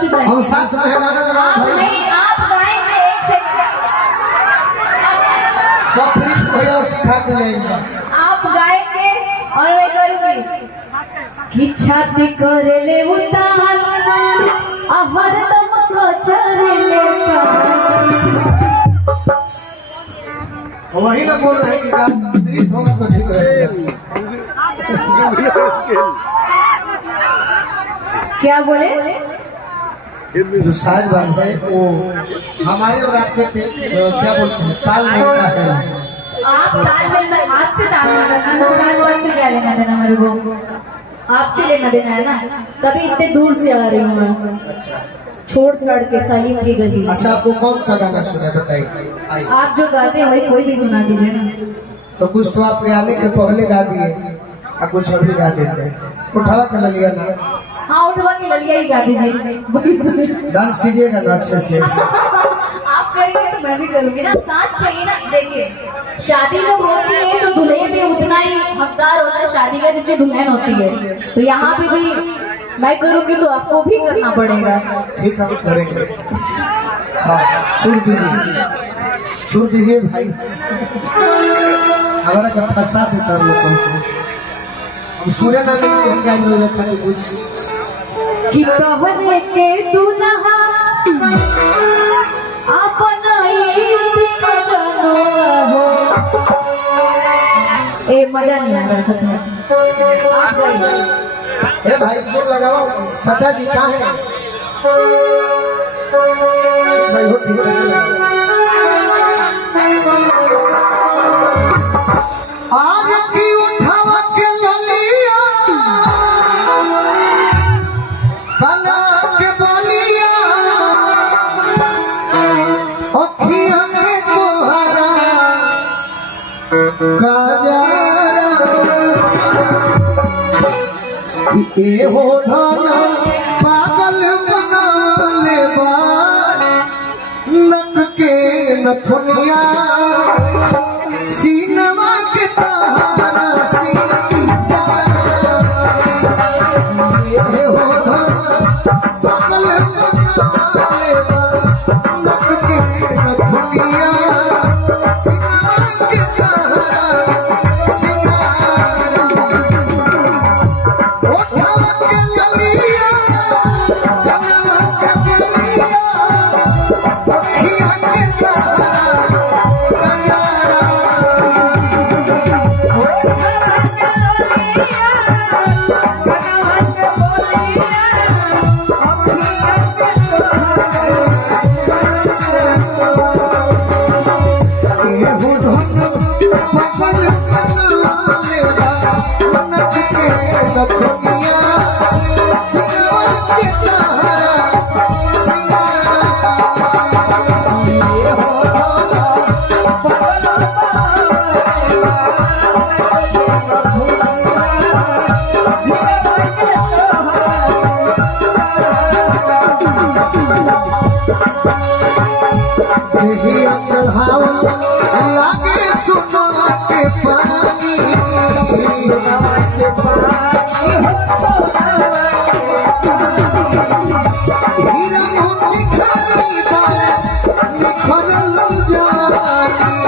चुप रहिए। हम साथ में हैं ना आप नहीं, आप गाएंगे। एक सेकंड, सब फ्रिक्स भैया सिखा के लेंगे। आप गाएंगे और मैं करूंगी कि छाती कर ले उतार हर दम कचर ले वही ना बोल रहे हैं कि होगा तो ठीक रहेगा। क्या बोले? जो साज बात है वो हमारे और आपके क्या बोलते हैं तालमेल का है। आप तालमेल में आपसे तालमेल करना, साज बात से क्या लेना देना मेरे को? आपसे लेना देना है ना, तभी इतने दूर से आ रही हूँ मैं, छोड़ छाड़ के सलीम की गली। अच्छा, आपको कौन सा गाना सुना बताइए। आप जो गाते हैं वही कोई भी सुना दीजिए ना। तो कुछ तो आप आने के पहले गा दिए और कुछ अभी गा देते हैं। उठावा के लिया ना। हाँ, उठवा के ललिया ही गा दीजिए। डांस कीजिएगा ना अच्छे से। आप करेंगे तो मैं भी करूंगी ना, साथ चाहिए ना। देखिए, शादी जब होती है तो दूल्हे भी उतना ही हकदार होता है शादी का जितनी दुल्हन होती है। तो यहाँ पे भी मैं करूंगी तो आपको भी करना पड़ेगा। ठीक है, हम करेंगे। हाँ, सुन दीजिए, सुन दीजिए भाई। हमारा का फंसा देता है लोगों को। हम सूर्य नाम हम गाएंगे खाली कुछ कि कहने के दुल्हा अपना इतना जानो हो। ए मजा नहीं आ रहा सच में। आप ए भाई सुर लगाओ। चाचा जी कहाँ है भाई? हो ठीक है। आज की उठावा के ललिया कना के बलिया अखियां में तोहरा ए हो धाना पागल बना ले नक के नथुनिया सीनवा के तारा ए हो धाना पागल बना ले नक के नथुनिया सीनवा के तारा लागे सुना के पानी हीरा मोती खानी निखरल जानी